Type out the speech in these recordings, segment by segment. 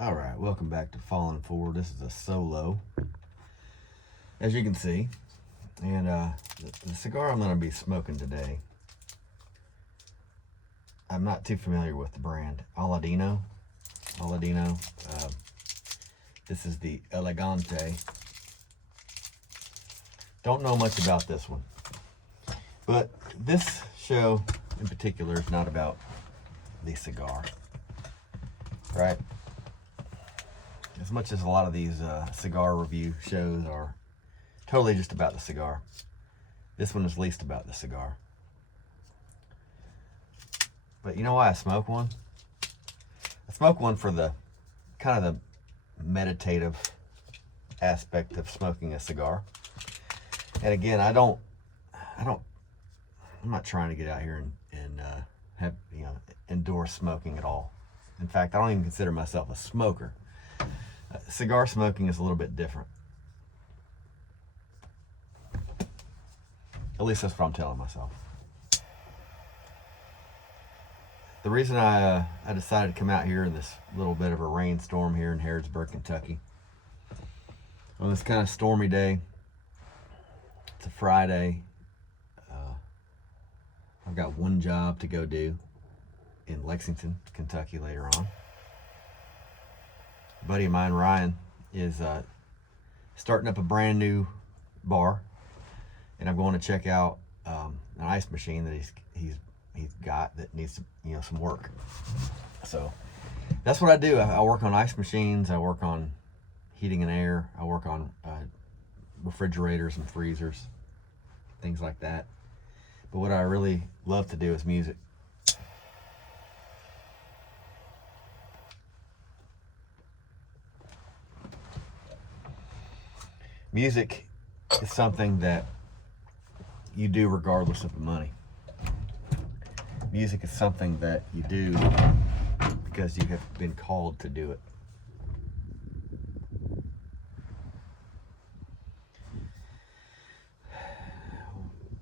All right, welcome back to Falling Forward. This is a solo, as you can see, and the cigar I'm going to be smoking today, I'm not too familiar with the brand. Aladino. This is the Elegante. Don't know much about this one, but this show in particular is not about the cigar, right? As much as a lot of these cigar review shows are totally just about the cigar, this one is least about the cigar. But you know why I smoke one? I smoke one for the kind of the meditative aspect of smoking a cigar. And again, I'm not trying to get out here and have, endorse smoking at all. In fact, I don't even consider myself a smoker. Cigar smoking is a little bit different. At least that's what I'm telling myself. The reason I decided to come out here in this little bit of a rainstorm here in Harrodsburg, Kentucky, on this kind of stormy day, it's a Friday. I've got one job to go do in Lexington, Kentucky later on. A buddy of mine, Ryan, is starting up a brand new bar, and I'm going to check out an ice machine that he's got that needs some work. So that's what I do. I work on ice machines. I work on heating and air. I work on refrigerators and freezers, things like that. But what I really love to do is music. Music is something that you do regardless of the money. Music is something that you do because you have been called to do it.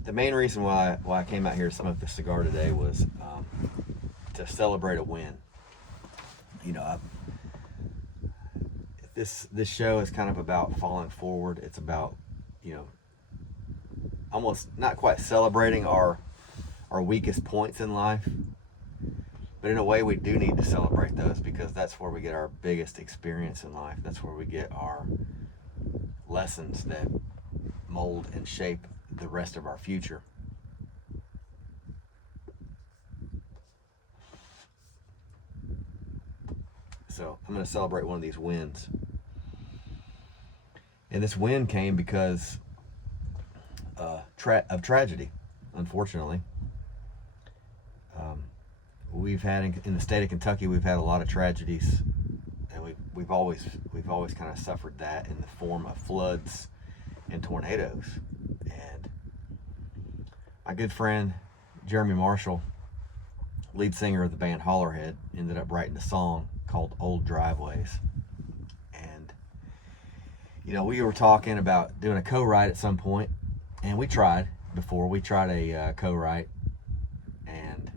The main reason why I came out here to smoke the cigar today was to celebrate a win. This show is kind of about falling forward. It's about, almost not quite celebrating our weakest points in life, but in a way we do need to celebrate those, because that's where we get our biggest experience in life. That's where we get our lessons that mold and shape the rest of our future. So I'm going to celebrate one of these wins. And this win came because of tragedy, unfortunately. We've had in the state of Kentucky, we've had a lot of tragedies, and we've always kind of suffered that in the form of floods and tornadoes. And my good friend Jeremy Marshall, lead singer of the band Hollerhead, ended up writing a song called Old Driveways. And we were talking about doing a co-write at some point, and we tried a co-write, and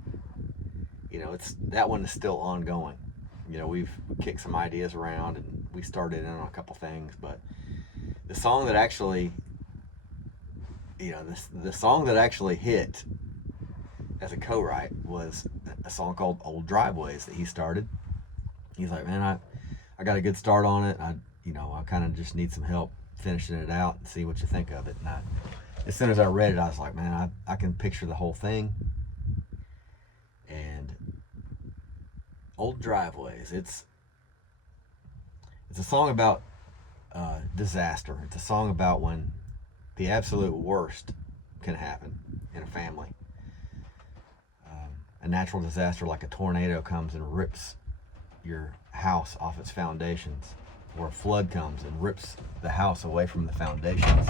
that one is still ongoing. We've kicked some ideas around, and we started in on a couple things, but the song that actually the song that actually hit as a co-write was a song called Old Driveways that he started. He's like, man, I got a good start on it. I kind of just need some help finishing it out and see what you think of it. And as soon as I read it, I was like, man, I can picture the whole thing. And Old Driveways, it's a song about disaster. It's a song about when the absolute worst can happen in a family. A natural disaster like a tornado comes and rips your house off its foundations, or a flood comes and rips the house away from the foundations.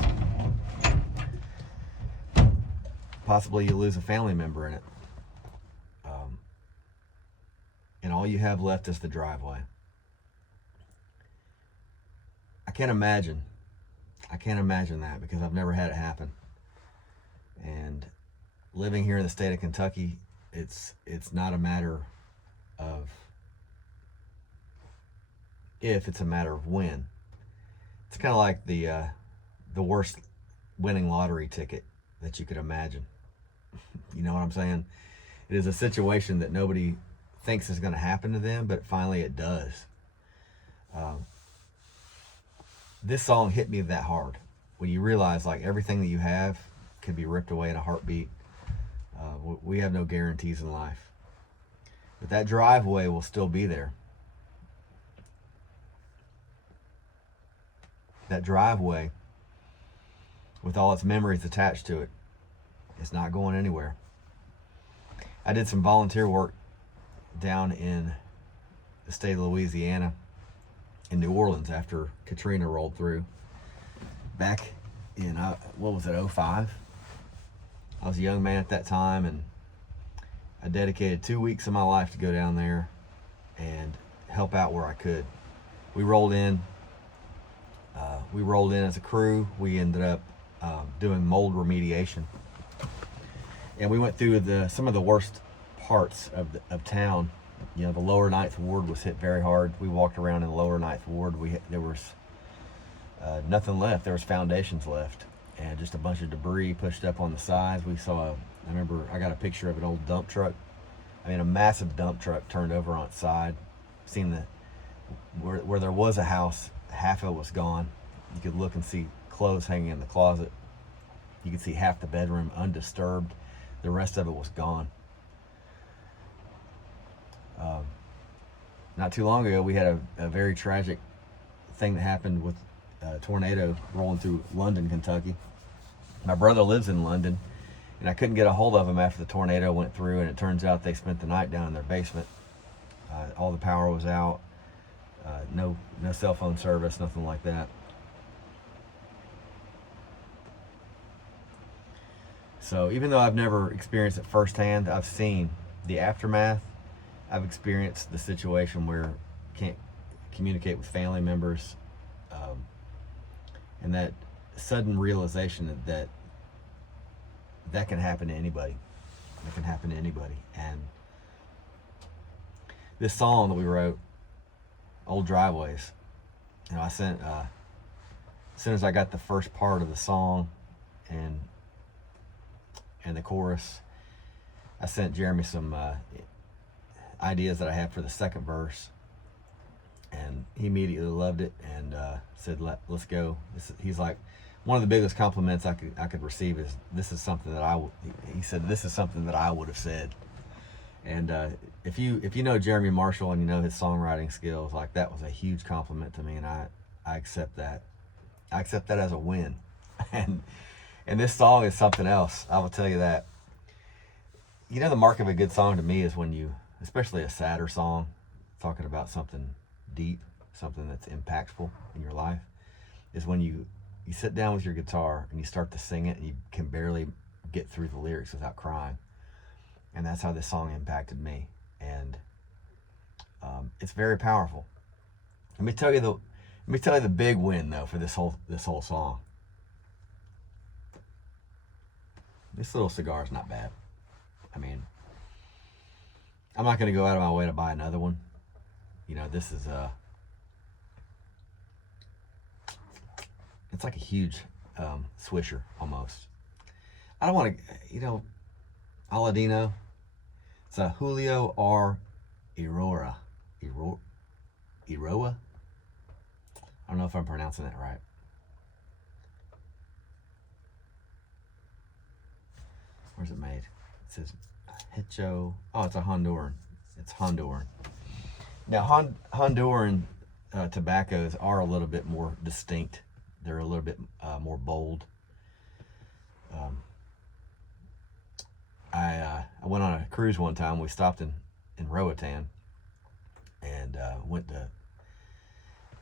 Possibly you lose a family member in it. And all you have left is the driveway. I can't imagine that, because I've never had it happen. And living here in the state of Kentucky, it's not a matter of if, it's a matter of when. It's kind of like the worst winning lottery ticket that you could imagine. You know what I'm saying? It is a situation that nobody thinks is going to happen to them, but finally it does. This song hit me that hard when you realize like everything that you have could be ripped away in a heartbeat. We have no guarantees in life, but that driveway will still be there. That driveway, with all its memories attached to it, is not going anywhere. I did some volunteer work down in the state of Louisiana, in New Orleans, after Katrina rolled through back in what was it, 05. I was a young man at that time, and I dedicated 2 weeks of my life to go down there and help out where I could. We rolled in as a crew. We ended up doing mold remediation, and we went through some of the worst parts of town. You know, the lower Ninth Ward was hit very hard. We walked around in the lower Ninth Ward. There was nothing left. There was foundations left, and just a bunch of debris pushed up on the sides. I remember I got a picture of an old dump truck. I mean, a massive dump truck turned over on its side. Seen where there was a house, half of it was gone. You could look and see clothes hanging in the closet. You could see half the bedroom undisturbed. The rest of it was gone. Not too long ago, we had a very tragic thing that happened with a tornado rolling through London, Kentucky. My brother lives in London, and I couldn't get a hold of him after the tornado went through, and it turns out they spent the night down in their basement. All the power was out, no cell phone service, nothing like that. So even though I've never experienced it firsthand, I've seen the aftermath. I've experienced the situation where you can't communicate with family members, and that sudden realization that can happen to anybody. That can happen to anybody. And this song that we wrote, Old Driveways, you know, I sent as soon as I got the first part of the song and the chorus, I sent Jeremy some ideas that I had for the second verse, and he immediately loved it and said, let's go. He's like, one of the biggest compliments I could receive is, this is something that he said, this is something that I would have said. And if you know Jeremy Marshall and you know his songwriting skills, like, that was a huge compliment to me, and I accept that. I accept that as a win. And this song is something else, I will tell you that. You know, the mark of a good song to me is when you, especially a sadder song, talking about something deep, something that's impactful in your life, is when you sit down with your guitar and you start to sing it and you can barely get through the lyrics without crying. And that's how this song impacted me. And it's very powerful. Let me tell you the big win though for this whole song. This little cigar is not bad. I mean, I'm not going to go out of my way to buy another one. You know, this is it's like a huge swisher almost. I don't want to, you know, Aladino. It's a Julio R. Iroa. I don't know if I'm pronouncing that right. Where's it made? It says Hecho. Oh, it's a Honduran. It's Honduran. Now, Honduran tobaccos are a little bit more distinct. They're a little bit more bold. I went on a cruise one time. We stopped in Roatan and went to.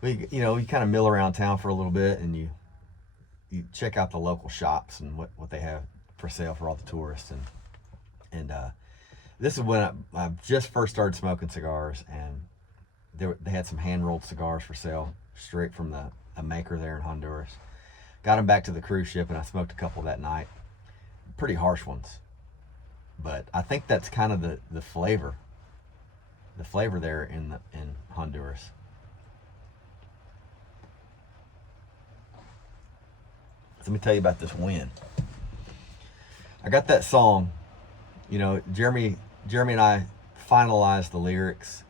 You kind of mill around town for a little bit, and you check out the local shops and what they have for sale for all the tourists, and this is when I just first started smoking cigars, and they had some hand rolled cigars for sale straight from a maker there in Honduras. Got them back to the cruise ship, and I smoked a couple that night. Pretty harsh ones, but I think that's kind of the flavor there in Honduras. let me tell you about this win. I got that song, you know, Jeremy and I finalized the lyrics,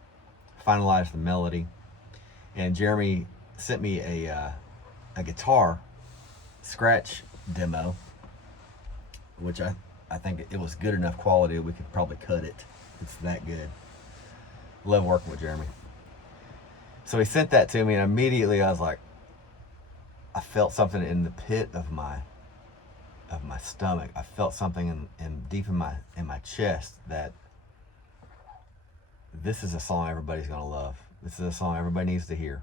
finalized the melody, and Jeremy sent me a guitar scratch demo, which I think it was good enough quality we could probably cut it. It's that good. Love working with Jeremy. So he sent that to me, and immediately I was like, I felt something in the pit of my stomach. I felt something in deep in my chest that this is a song everybody's gonna love. This is a song everybody needs to hear.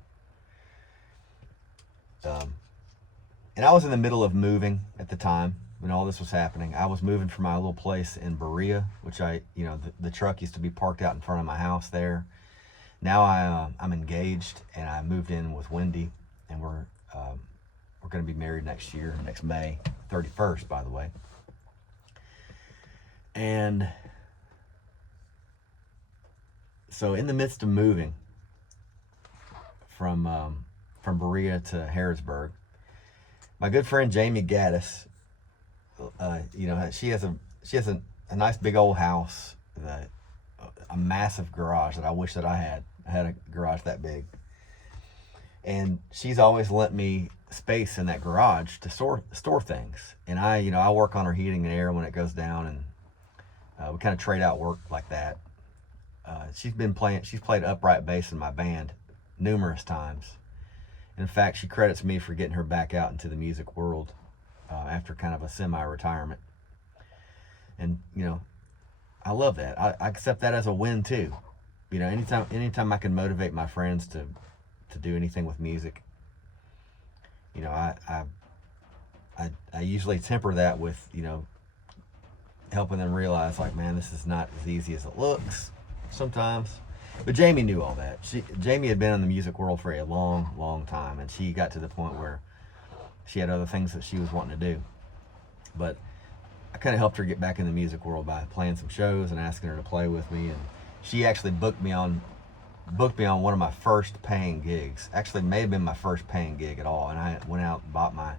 And I was in the middle of moving at the time when all this was happening. I was moving from my little place in Berea, which the truck used to be parked out in front of my house there. Now I'm engaged, and I moved in with Wendy, and we're going to be married next year, next May 31st, by the way. And so in the midst of moving from Berea to Harrisburg, my good friend Jamie Gaddis, she has a nice big old house, a massive garage that I wish that I had. I had a garage that big. And she's always lent me space in that garage to store things. And I work on her heating and air when it goes down, and we kind of trade out work like that. She's played upright bass in my band numerous times. In fact, she credits me for getting her back out into the music world after kind of a semi-retirement. And I love that. I accept that as a win too. Anytime I can motivate my friends to do anything with music, I usually temper that with helping them realize, like, man, this is not as easy as it looks sometimes. But Jamie knew all that. Jamie had been in the music world for a long, long time, and she got to the point where she had other things that she was wanting to do. But I kind of helped her get back in the music world by playing some shows and asking her to play with me, and she actually booked me on one of my first paying gigs. Actually, may have been my first paying gig at all, and I went out and bought my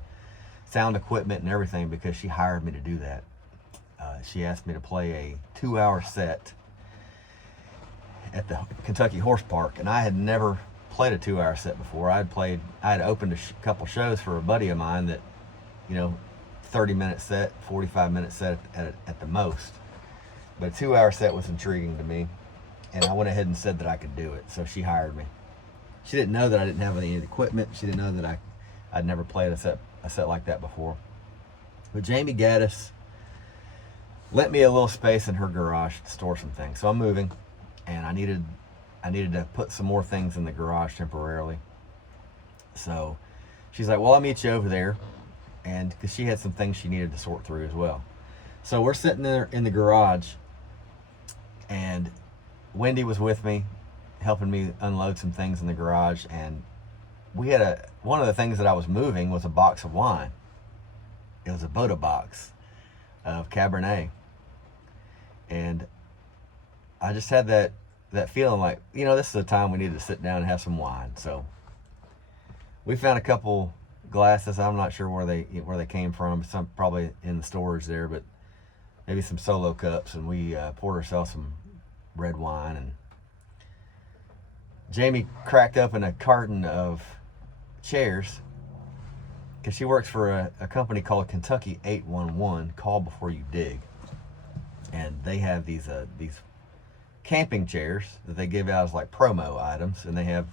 sound equipment and everything because she hired me to do that. She asked me to play a 2-hour set at the Kentucky Horse Park, and I had never played a 2-hour set before. I had opened a couple shows for a buddy of mine that 30-minute set, 45-minute set at the most. But a 2-hour set was intriguing to me, and I went ahead and said that I could do it, so she hired me. She didn't know that I didn't have any equipment. She didn't know that I'd never played a set like that before. But Jamie Gaddis lent me a little space in her garage to store some things. So I'm moving, and I needed to put some more things in the garage temporarily. So she's like, well, I'll meet you over there, and because she had some things she needed to sort through as well. So we're sitting there in the garage, and Wendy was with me, helping me unload some things in the garage, and we had one of the things that I was moving was a box of wine. It was a Boda box of Cabernet, and I just had that feeling like, this is the time we need to sit down and have some wine. So we found a couple glasses. I'm not sure where they came from. Some probably in the storage there, but maybe some Solo cups, and we poured ourselves some red wine. And Jamie cracked open a carton of chairs because she works for a company called Kentucky 811, Call Before You Dig, and they have these camping chairs that they give out as like promo items, and they have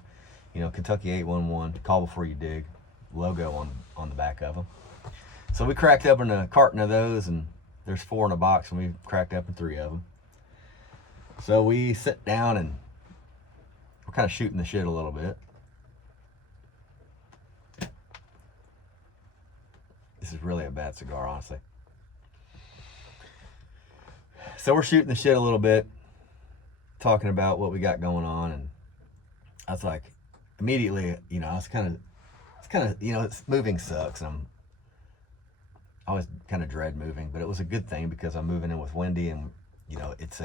Kentucky 811, Call Before You Dig logo on the back of them. So we cracked open a carton of those, and there's 4 in a box, and we cracked open 3 of them. So we sit down, and we're kind of shooting the shit a little bit. This is really a bad cigar, honestly. So we're shooting the shit a little bit, talking about what we got going on, and I was like, immediately, moving sucks, and I always kind of dread moving, but it was a good thing because I'm moving in with Wendy, and it's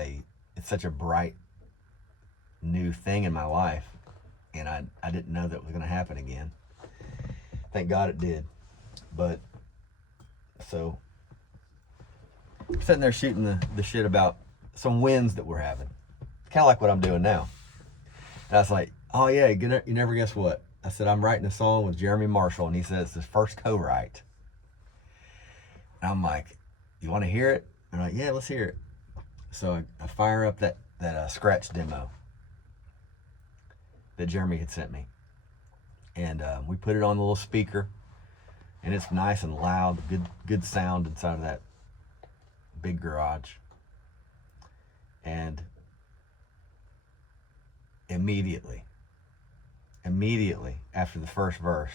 such a bright new thing in my life, and I didn't know that it was going to happen again. Thank God it did. But So I'm sitting there shooting the shit about some wins that we're having. Kind of like what I'm doing now. And I was like, oh yeah, you never guess what? I said, I'm writing a song with Jeremy Marshall, and he said it's his first co-write. And I'm like, you want to hear it? And I'm like, yeah, let's hear it. So I fire up that scratch demo that Jeremy had sent me. And we put it on the little speaker, and it's nice and loud, good sound inside of that big garage. And immediately after the first verse,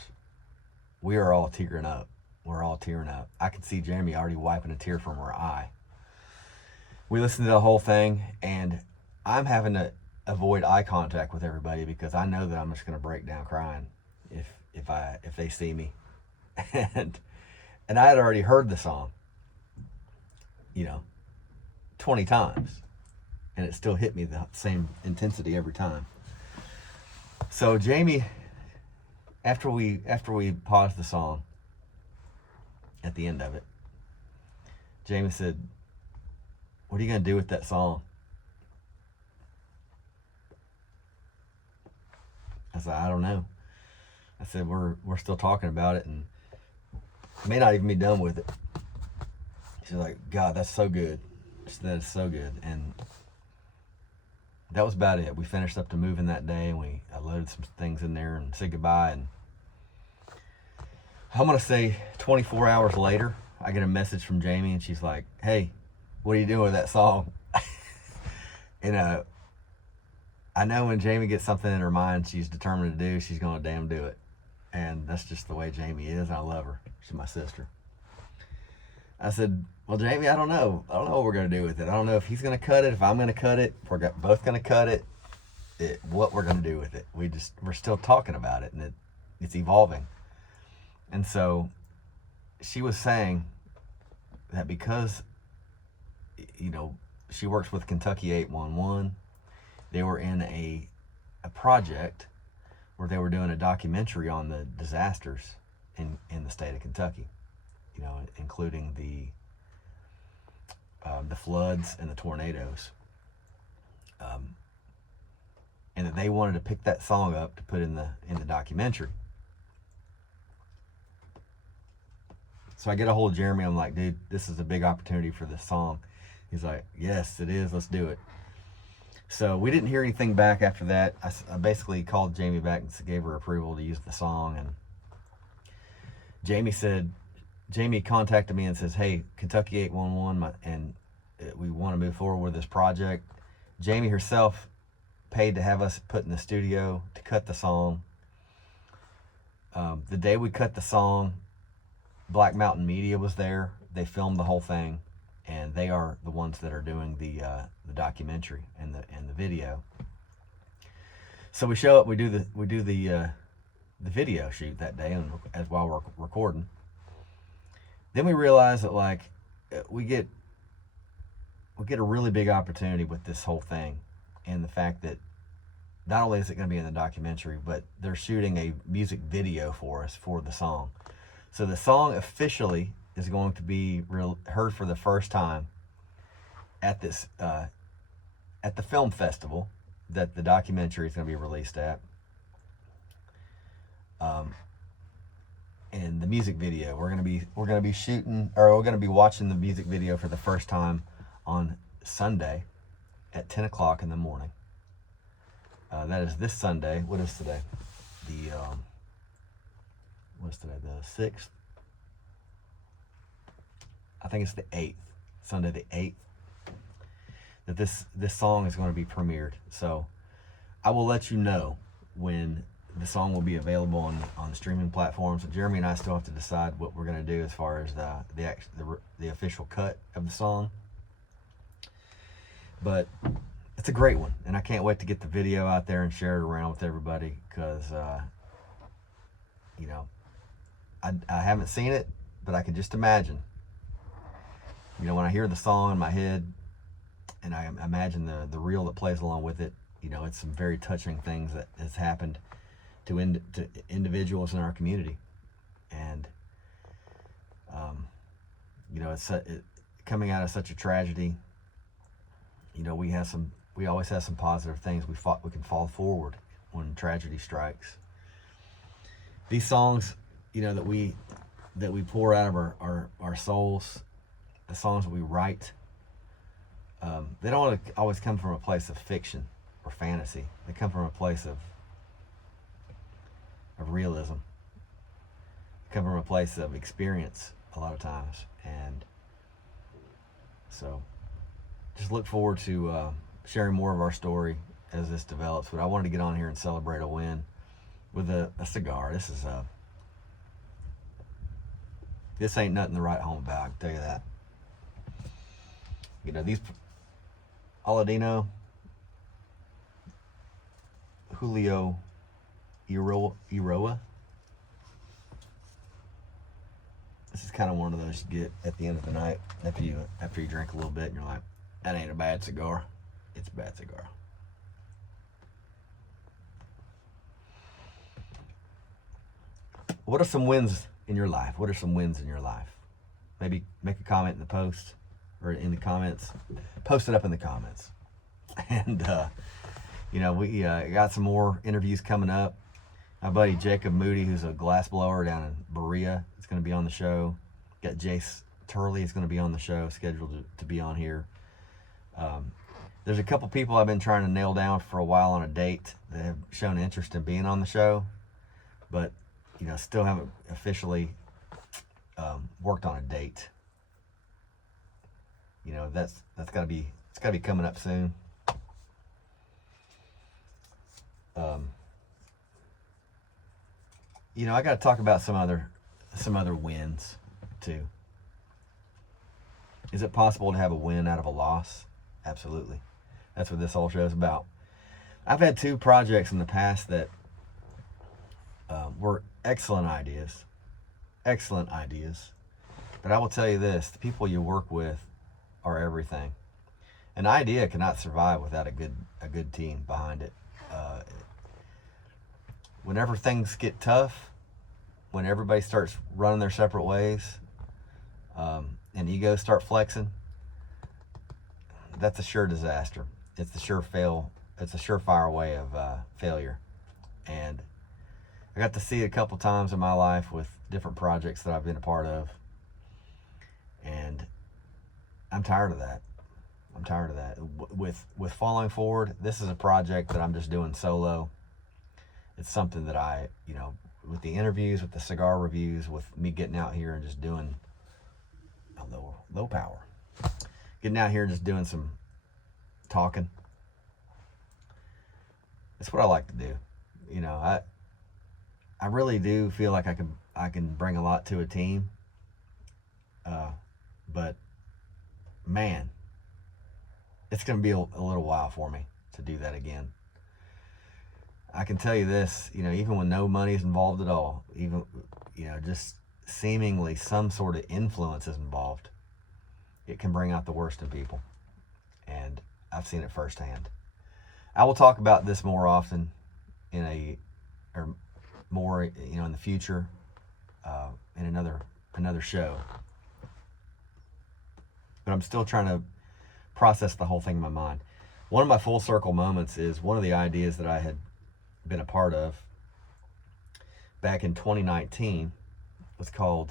we are all tearing up. We're all tearing up. I could see Jeremy already wiping a tear from her eye. We listened to the whole thing, and I'm having to avoid eye contact with everybody because I know that I'm just going to break down crying if they see me. And I had already heard the song, 20 times, and it still hit me the same intensity every time. So Jamie, after we paused the song at the end of it, Jamie said, what are you going to do with that song? I said, I don't know. I said, we're still talking about it, and may not even be done with it. She's like, God, that's so good. That is so good. And that was about it. We finished up the moving that day, and I loaded some things in there and said goodbye. And I'm going to say 24 hours later, I get a message from Jamie, and she's like, hey, what are you doing with that song? And I know when Jamie gets something in her mind she's determined to do, she's going to damn do it. And that's just the way Jamie is. I love her. She's my sister. I said, well, Jamie, I don't know. I don't know what we're going to do with it. I don't know if he's going to cut it, if I'm going to cut it, if we're both going to cut it, what we're going to do with it. We're still talking about it, and it's evolving. And so she was saying that because, she works with Kentucky 811, they were in a project where they were doing a documentary on the disasters in the state of Kentucky, including the floods and the tornadoes, and that they wanted to pick that song up to put in the documentary. So I get a hold of Jeremy. I'm like, dude, this is a big opportunity for this song. He's like, yes, it is. Let's do it. So we didn't hear anything back after that. I basically called Jamie back and gave her approval to use the song. And Jamie contacted me and says, hey, Kentucky 811, and we want to move forward with this project. Jamie herself paid to have us put in the studio to cut the song. The day we cut the song, Black Mountain Media was there. They filmed the whole thing, and they are the ones that are doing the documentary and the video. So we show up, we do the video shoot that day, and as while we're recording, then we realize that we get a really big opportunity with this whole thing, and the fact that not only is it going to be in the documentary, but they're shooting a music video for us for the song. So the song officially is going to be heard for the first time at this at the film festival that the documentary is going to be released at. And the music video, we're going to be shooting, or we're going to be watching the music video for the first time on Sunday at 10 o'clock in the morning. That is this Sunday. What is today? What's today? The 6th? I think it's the 8th. Sunday the 8th. That this song is going to be premiered. So I will let you know when the song will be available on the streaming platforms. Jeremy and I still have to decide what we're going to do as far as the official cut of the song. But it's a great one, and I can't wait to get the video out there and share it around with everybody, because I haven't seen it, but I can just imagine. When I hear the song in my head, and I imagine the reel that plays along with it, it's some very touching things that has happened to individuals in our community. And coming out of such a tragedy. We always have some positive things. We can fall forward when tragedy strikes. These songs, that we pour out of our souls, the songs that we write, they don't always come from a place of fiction or fantasy. They come from a place of realism. They come from a place of experience a lot of times. And so just look forward to sharing more of our story as this develops. But I wanted to get on here and celebrate a win with a cigar. This ain't nothing to write home about, I can tell you that. These Aladino Julio Iroa. This is kind of one of those you get at the end of the night after you drink a little bit and you're like, that ain't a bad cigar. It's a bad cigar. What are some wins in your life? What are some wins in your life? Maybe make a comment in the post or in the comments. Post it up in the comments. And, we got some more interviews coming up. My buddy Jacob Moody, who's a glass blower down in Berea, is going to be on the show. Got Jace Turley is going to be on the show, scheduled to be on here. There's a couple people I've been trying to nail down for a while on a date that have shown interest in being on the show, but still haven't officially worked on a date. That's gotta be coming up soon. I got to talk about some other wins too. Is it possible to have a win out of a loss? Absolutely. That's what this whole show is about. I've had 2 projects in the past that were excellent ideas, but I will tell you this: the people you work with are everything. An idea cannot survive without a good team behind it. Whenever things get tough, when everybody starts running their separate ways, and egos start flexing, that's a sure disaster. It's a surefire way of failure. And I got to see it a couple times in my life with different projects that I've been a part of, and I'm tired of that. With Falling Forward, this is a project that I'm just doing solo. It's something that I, with the interviews, with the cigar reviews, with me getting out here and just doing low power, getting out here and just doing some talking. That's what I like to do. I really do feel like I can bring a lot to a team. But man, it's going to be a little while for me to do that again. I can tell you this, even when no money is involved at all, even, just seemingly some sort of influence is involved, it can bring out the worst in people. And I've seen it firsthand. I will talk about this more often in the future, in another show. But I'm still trying to process the whole thing in my mind. One of my full circle moments is one of the ideas that I had been a part of back in 2019 was called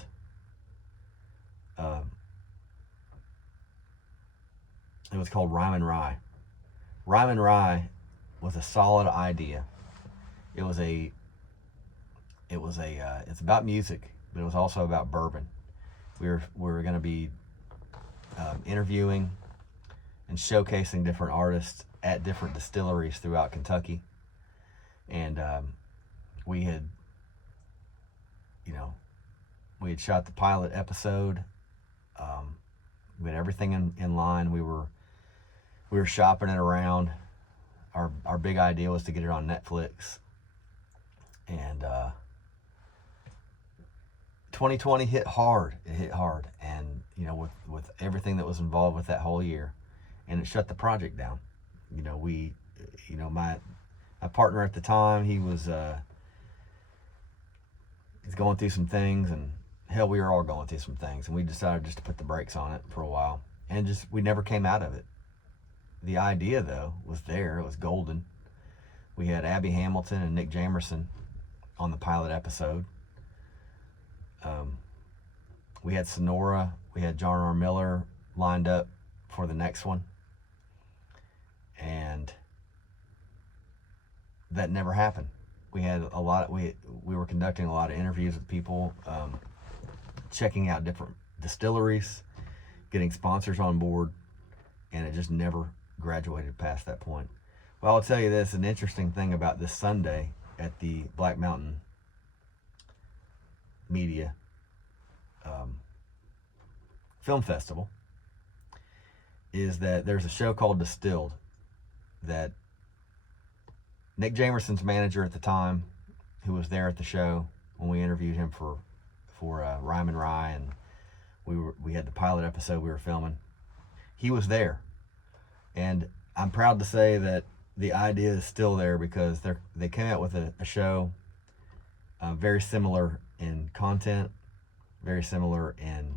Rhyme and Rye. Rhyme and Rye was a solid idea. It's about music, but it was also about bourbon. We were going to be interviewing and showcasing different artists at different distilleries throughout Kentucky. And we had shot the pilot episode. We had everything in line. We were shopping it around. Our big idea was to get it on Netflix. And 2020 hit hard. It hit hard, and with everything that was involved with that whole year, and it shut the project down. My partner at the time, he's going through some things and hell, we were all going through some things, and we decided just to put the brakes on it for a while, and just we never came out of it. The idea, though, was there. It was golden. We had Abby Hamilton and Nick Jamerson on the pilot episode. We had Sonora, we had John R. Miller lined up for the next one, and that never happened. We had a lot. We were conducting a lot of interviews with people, checking out different distilleries, getting sponsors on board, and it just never graduated past that point. Well, I'll tell you this: an interesting thing about this Sunday at the Black Mountain Media Film Festival is that there's a show called Distilled that Nick Jamerson's manager at the time, who was there at the show when we interviewed him for Rhyme and Rye, and we had the pilot episode we were filming. He was there, and I'm proud to say that the idea is still there, because they came out with a show very similar in content, very similar in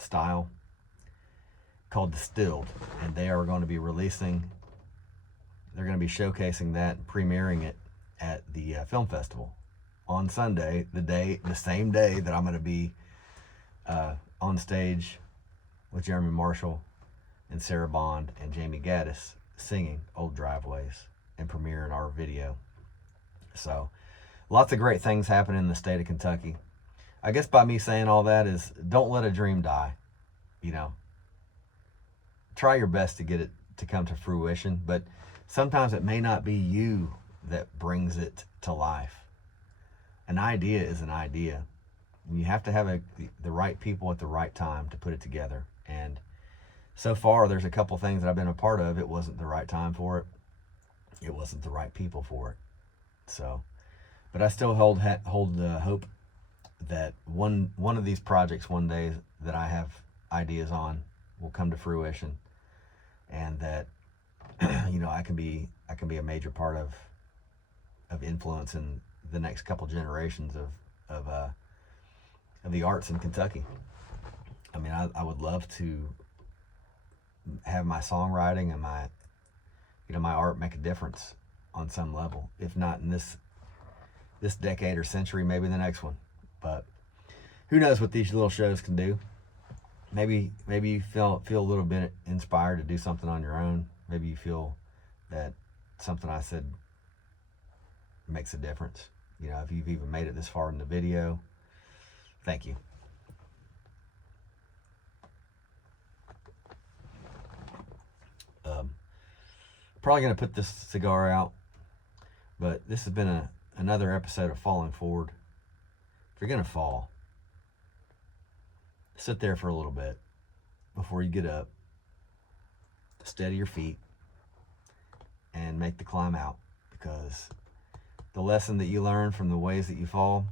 style, called Distilled, and they are going to be releasing. They're going to be showcasing that and premiering it at the film festival on Sunday, the same day that I'm going to be on stage with Jeremy Marshall and Sarah Bond and Jamie Gaddis singing Old Driveways and premiering our video. So lots of great things happen in the state of Kentucky. I guess by me saying all that is, don't let a dream die. You know, try your best to get it to come to fruition, but sometimes it may not be you that brings it to life. An idea is an idea. You have to have the right people at the right time to put it together. And so far, there's a couple things that I've been a part of. It wasn't the right time for it. It wasn't the right people for it. So, but I still hold hope that one of these projects one day that I have ideas on will come to fruition, and that I can be a major part of influence in the next couple generations of the arts in Kentucky. I mean, I would love to have my songwriting and my art make a difference on some level, if not in this decade or century, maybe the next one. But who knows what these little shows can do. Maybe you feel a little bit inspired to do something on your own. Maybe you feel that something I said makes a difference. If you've even made it this far in the video, thank you. Probably going to put this cigar out, but this has been another episode of Falling Forward. If you're going to fall, sit there for a little bit before you get up, steady your feet, and make the climb out, because the lesson that you learn from the ways that you fall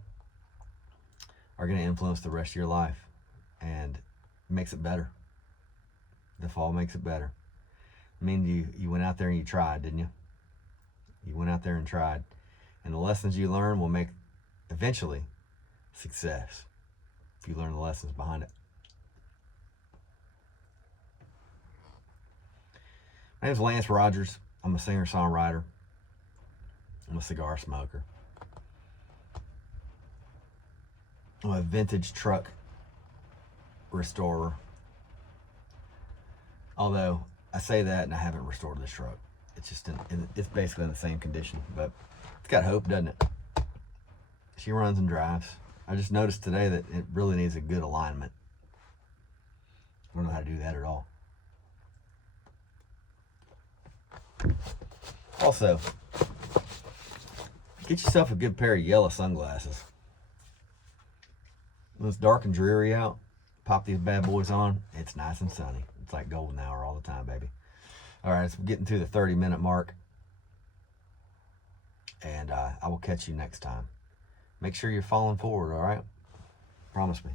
are going to influence the rest of your life, and it makes it better. The fall makes it better. I mean, you went out there and you tried, didn't you? You went out there and tried, and the lessons you learn will make eventually success if you learn the lessons behind it. My name is Lance Rogers. I'm a singer-songwriter. I'm a cigar smoker. I'm a vintage truck restorer. Although I say that and I haven't restored this truck. It's just it's basically in the same condition, but it's got hope, doesn't it? She runs and drives. I just noticed today that it really needs a good alignment. I don't know how to do that at all. Also, get yourself a good pair of yellow sunglasses. When it's dark and dreary out, pop these bad boys on. It's nice and sunny. It's like golden hour all the time, baby. All right, it's getting to the 30-minute mark, and I will catch you next time. Make sure you're falling forward, all right? Promise me.